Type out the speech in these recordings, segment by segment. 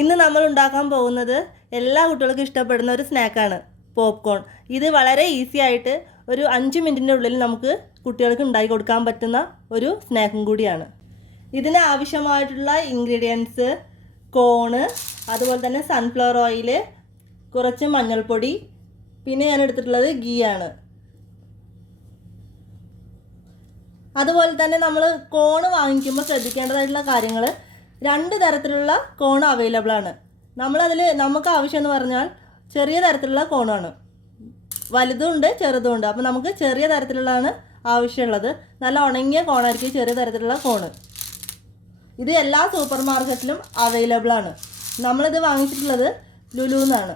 ഇന്ന് നമ്മൾ ഉണ്ടാക്കാൻ പോകുന്നത് എല്ലാ കുട്ടികൾക്കും ഇഷ്ടപ്പെടുന്ന ഒരു സ്നാക്കാണ്, പോപ്കോൺ. ഇത് വളരെ ഈസി ആയിട്ട് ഒരു 5 മിനിറ്റിൻ്റെ ഉള്ളിൽ നമുക്ക് കുട്ടികൾക്ക് ഉണ്ടാക്കി കൊടുക്കാൻ പറ്റുന്ന ഒരു സ്നാക്കും കൂടിയാണ്. ഇതിന് ആവശ്യമായിട്ടുള്ള ഇൻഗ്രീഡിയൻസ് കോണ്, അതുപോലെ തന്നെ സൺഫ്ലവർ ഓയിൽ, കുറച്ച് മഞ്ഞൾപ്പൊടി, പിന്നെ ഞാൻ എടുത്തിട്ടുള്ളത് ഗീ ആണ്. അതുപോലെ തന്നെ നമ്മൾ കോണ് വാങ്ങിക്കുമ്പോൾ ശ്രദ്ധിക്കേണ്ടതായിട്ടുള്ള കാര്യങ്ങൾ, 2 തരത്തിലുള്ള കോൺ അവൈലബിൾ ആണ്. നമുക്ക് ആവശ്യമെന്ന് പറഞ്ഞാൽ ചെറിയ തരത്തിലുള്ള കോണാണ്, വലുതുണ്ട് ചെറുതുണ്ട്. അപ്പോൾ നമുക്ക് ചെറിയ തരത്തിലുള്ളതാണ് ആവശ്യമുള്ളത്. നല്ല ഉണങ്ങിയ കോണായിരിക്കും ചെറിയ തരത്തിലുള്ള കോണ്. ഇത് എല്ലാ സൂപ്പർ മാർക്കറ്റിലും അവൈലബിൾ ആണ്. നമ്മളിത് വാങ്ങിച്ചിട്ടുള്ളത് ലുലുന്നാണ്.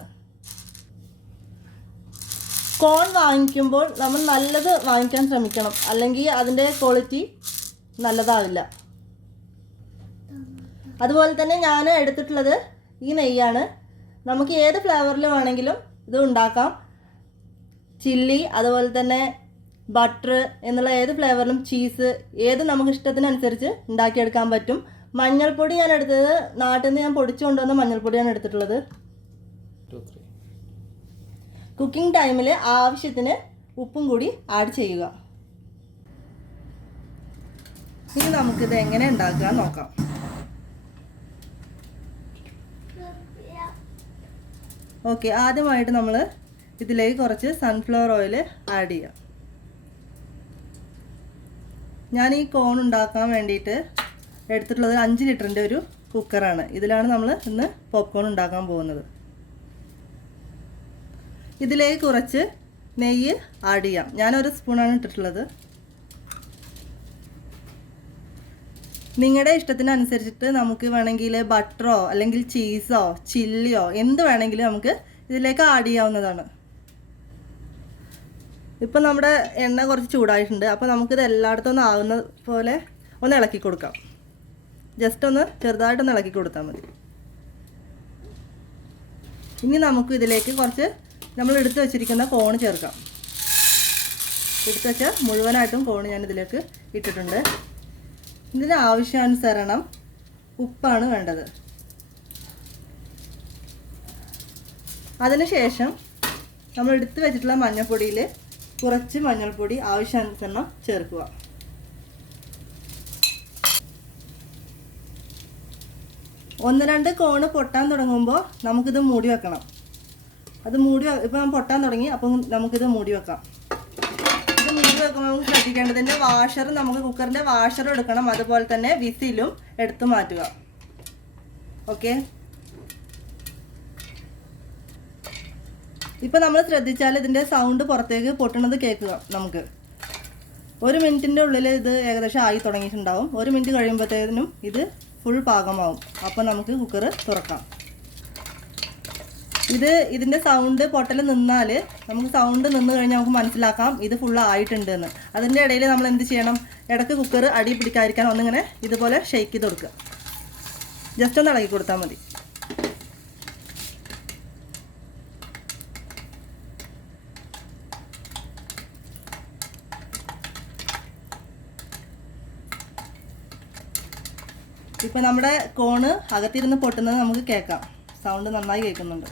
കോൺ വാങ്ങിക്കുമ്പോൾ നമ്മൾ നല്ലത് വാങ്ങിക്കാൻ ശ്രമിക്കണം, അല്ലെങ്കിൽ അതിൻ്റെ ക്വാളിറ്റി നല്ലതാവില്ല. അതുപോലെ തന്നെ ഞാൻ എടുത്തിട്ടുള്ളത് ഈ നെയ്യാണ്. നമുക്ക് ഏത് ഫ്ലേവറിൽ വേണമെങ്കിലും ഇത് ഉണ്ടാക്കാം. ചില്ലി, അതുപോലെ തന്നെ ബട്ടർ എന്നുള്ള ഏത് ഫ്ലേവറിലും, ചീസ്, ഏത് നമുക്ക് ഇഷ്ടത്തിനനുസരിച്ച് ഉണ്ടാക്കിയെടുക്കാൻ പറ്റും. മഞ്ഞൾപ്പൊടി ഞാൻ എടുത്തത് നാട്ടിൽ നിന്ന് ഞാൻ പൊടിച്ചു കൊണ്ടുവന്ന മഞ്ഞൾപ്പൊടിയാണ് എടുത്തിട്ടുള്ളത്. കുക്കിംഗ് ടൈമിൽ ആവശ്യത്തിന് ഉപ്പും കൂടി ആഡ് ചെയ്യുക. ഇനി നമുക്കിത് എങ്ങനെ ഉണ്ടാക്കാൻ നോക്കാം. ഓക്കെ, ആദ്യമായിട്ട് നമ്മൾ ഇതിലേക്ക് കുറച്ച് സൺഫ്ലവർ ഓയിൽ ആഡ് ചെയ്യാം. ഞാൻ ഈ കോൺ ഉണ്ടാക്കാൻ വേണ്ടിയിട്ട് എടുത്തിട്ടുള്ളത് 5 ലിറ്ററിൻ്റെ ഒരു കുക്കറാണ്. ഇതിലാണ് നമ്മൾ ഇന്ന് പോപ്കോൺ ഉണ്ടാക്കാൻ പോകുന്നത്. ഇതിലേക്ക് കുറച്ച് നെയ്യ് ആഡ് ചെയ്യാം. ഞാനൊരു സ്പൂണാണ് ഇട്ടിട്ടുള്ളത്. നിങ്ങളുടെ ഇഷ്ടത്തിനനുസരിച്ചിട്ട് നമുക്ക് വേണമെങ്കിൽ ബട്ടറോ അല്ലെങ്കിൽ ചീസോ ചില്ലിയോ എന്ത് വേണമെങ്കിലും നമുക്ക് ഇതിലേക്ക് ആഡ് ചെയ്യാവുന്നതാണ്. ഇപ്പം നമ്മുടെ എണ്ണ കുറച്ച് ചൂടായിട്ടുണ്ട്. അപ്പോൾ നമുക്കിത് എല്ലായിടത്തും ഒന്ന് ആവുന്ന പോലെ ഒന്ന് ഇളക്കി കൊടുക്കാം. ജസ്റ്റ് ഒന്ന് ചെറുതായിട്ടൊന്ന് ഇളക്കി കൊടുത്താൽ മതി. ഇനി നമുക്ക് ഇതിലേക്ക് കുറച്ച് നമ്മൾ എടുത്തു വെച്ചിരിക്കുന്ന കോണ് ചേർക്കാം. എടുത്തു വെച്ച മുഴുവനായിട്ടും കോണ് ഞാൻ ഇതിലേക്ക് ഇട്ടിട്ടുണ്ട്. ഇതിന് ആവശ്യാനുസരണം ഉപ്പാണ് വേണ്ടത്. അതിനുശേഷം നമ്മൾ എടുത്തു വെച്ചിട്ടുള്ള മഞ്ഞൾപ്പൊടിയിൽ കുറച്ച് മഞ്ഞൾപ്പൊടി ആവശ്യാനുസരണം ചേർക്കുക. ഒന്ന് രണ്ട് കോണ് പൊട്ടാൻ തുടങ്ങുമ്പോൾ നമുക്കിത് മൂടി വെക്കണം. ഇപ്പം പൊട്ടാൻ തുടങ്ങി, അപ്പം നമുക്കിത് മൂടി വെക്കാം. ഇത് മൂടി വെക്കുമ്പോൾ നമുക്ക് ശ്രദ്ധിക്കേണ്ടതിൻ്റെ വാഷർ, നമുക്ക് കുക്കറിൻ്റെ വാഷർ എടുക്കണം. അതുപോലെ തന്നെ വിസിലും എടുത്ത് മാറ്റുക. ഓക്കെ, ഇപ്പം നമ്മൾ ശ്രദ്ധിച്ചാൽ ഇതിൻ്റെ സൗണ്ട് പുറത്തേക്ക് പൊട്ടണത് കേൾക്കുക. നമുക്ക് 1 മിനിറ്റിൻ്റെ ഉള്ളിൽ ഇത് ഏകദേശം ആയി തുടങ്ങിയിട്ടുണ്ടാവും. 1 മിനിറ്റ് കഴിയുമ്പോഴത്തേനും ഇത് ഫുൾ പാകമാവും. അപ്പം നമുക്ക് കുക്കർ തുറക്കാം. ഇതിൻ്റെ സൗണ്ട് പൊട്ടൽ നിന്നാൽ, നമുക്ക് സൗണ്ട് നിന്ന് കഴിഞ്ഞാൽ നമുക്ക് മനസ്സിലാക്കാം ഇത് ഫുള്ള് ആയിട്ടുണ്ട് എന്ന്. അതിൻ്റെ ഇടയിൽ നമ്മൾ എന്ത് ചെയ്യണം, ഇടയ്ക്ക് കുക്കർ അടി പിടിക്കാതിരിക്കാൻ ഒന്നിങ്ങനെ ഇതുപോലെ ഷെയ്ക്ക് ചെയ്ത് കൊടുക്കുക. ജസ്റ്റ് ഒന്ന് ഇളക്കി കൊടുത്താൽ മതി. ഇപ്പം നമ്മുടെ കോണ് അകത്തിരുന്ന് പൊട്ടുന്നത് നമുക്ക് കേൾക്കാം. സൗണ്ട് നന്നായി കേൾക്കുന്നുണ്ട്,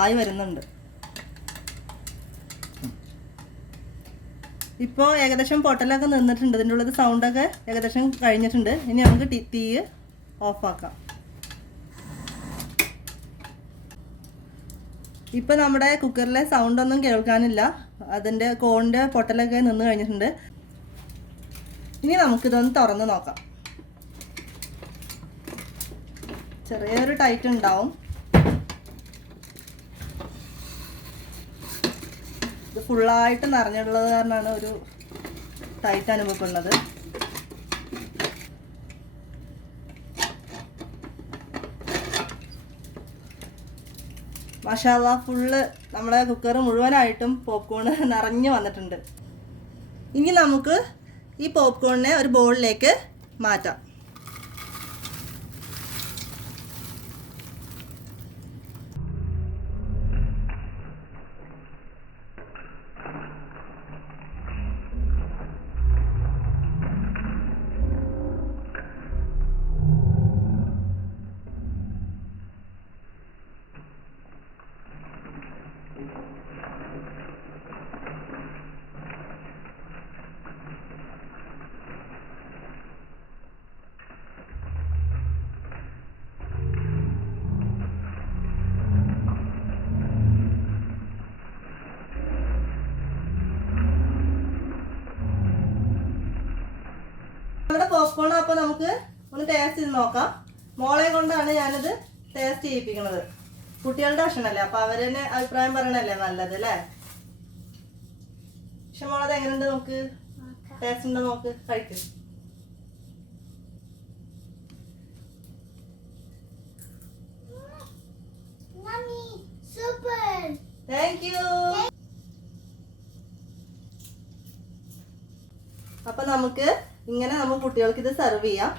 ആയി വരുന്നുണ്ട്. ഇപ്പോൾ ഏകദേശം പൊട്ടലൊക്കെ നിന്നിട്ടുണ്ട്. ഇതിൻ്റെ ഉള്ളത് സൗണ്ടൊക്കെ ഏകദേശം കഴിഞ്ഞിട്ടുണ്ട്. ഇനി നമുക്ക് തീ ഓഫാക്കാം. ഇപ്പം നമ്മുടെ കുക്കറിലെ സൗണ്ടൊന്നും കേൾക്കാനില്ല. അതിൻ്റെ കോണിൻ്റെ പൊട്ടലൊക്കെ നിന്ന് കഴിഞ്ഞിട്ടുണ്ട്. ഇനി നമുക്കിതൊന്ന് തുറന്ന് നോക്കാം. ചെറിയൊരു ടൈറ്റ് ഉണ്ടാവും. ഇത് ഫുള്ളായിട്ട് നിറഞ്ഞിട്ടുള്ളത് കാരണമാണ് ഒരു ടൈറ്റ് അനുഭവപ്പെടുന്നത്. മാഷാഅല്ലാഹ്, ഫുള്ള് നമ്മുടെ കുക്കർ മുഴുവനായിട്ടും പോപ്കോൺ നിറഞ്ഞു വന്നിട്ടുണ്ട്. ഇനി നമുക്ക് ഈ പോപ്കോണിനെ ഒരു ബൗളിലേക്ക് മാറ്റാം. നമ്മുടെ പോപ്കോൺ അപ്പോൾ നമുക്ക് ഒന്ന് ടേസ്റ്റ് ചെയ്ത് നോക്കാം. മോളെ കൊണ്ടാണ് ഞാനിത് ടേസ്റ്റ് ചെയ്യിപ്പിക്കുന്നത്. കുട്ടികളുടെ ഭക്ഷണമല്ലേ, അപ്പോൾ അവരെന്നെ അഭിപ്രായം പറയണല്ലേ നല്ലത് അല്ലേ. പക്ഷെ മോളത് എങ്ങനെയുണ്ട് നോക്ക്, ടേസ്റ്റ് ഉണ്ടോ നോക്ക്, കഴിക്കും. Thank you. അപ്പൊ നമുക്ക് ഇങ്ങനെ നമ്മൾ കുട്ടികൾക്ക് ഇത് സെർവ് ചെയ്യാം.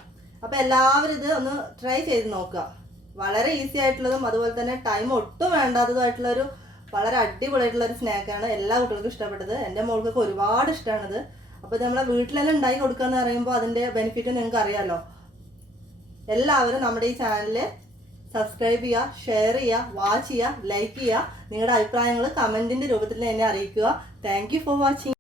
അപ്പോൾ എല്ലാവരും ഇത് ഒന്ന് ട്രൈ ചെയ്ത് നോക്കുക. വളരെ ഈസി ആയിട്ടുള്ളതും അതുപോലെ തന്നെ ടൈം ഒട്ടും വേണ്ടാത്തതുമായിട്ടുള്ളൊരു വളരെ അടിപൊളിയായിട്ടുള്ളൊരു സ്നാക്കാണ്. എല്ലാ കുട്ടികൾക്കും ഇഷ്ടപ്പെട്ടത്. എൻ്റെ മോൾക്കൊക്കെ ഒരുപാട് ഇഷ്ടമാണിത്. അപ്പോൾ ഇത് നമ്മളെ വീട്ടിൽ തന്നെ ഉണ്ടാക്കി കൊടുക്കുക എന്ന് പറയുമ്പോൾ അതിൻ്റെ ബെനിഫിറ്റ് നിങ്ങൾക്ക് അറിയാമല്ലോ. എല്ലാവരും നമ്മുടെ ഈ ചാനൽ സബ്സ്ക്രൈബ് ചെയ്യുക, ഷെയർ ചെയ്യുക, വാച്ച് ചെയ്യുക, ലൈക്ക് ചെയ്യുക. നിങ്ങളുടെ അഭിപ്രായങ്ങൾ കമൻറ്റിൻ്റെ രൂപത്തിൽ എന്നെ അറിയിക്കുക. Thank you for watching.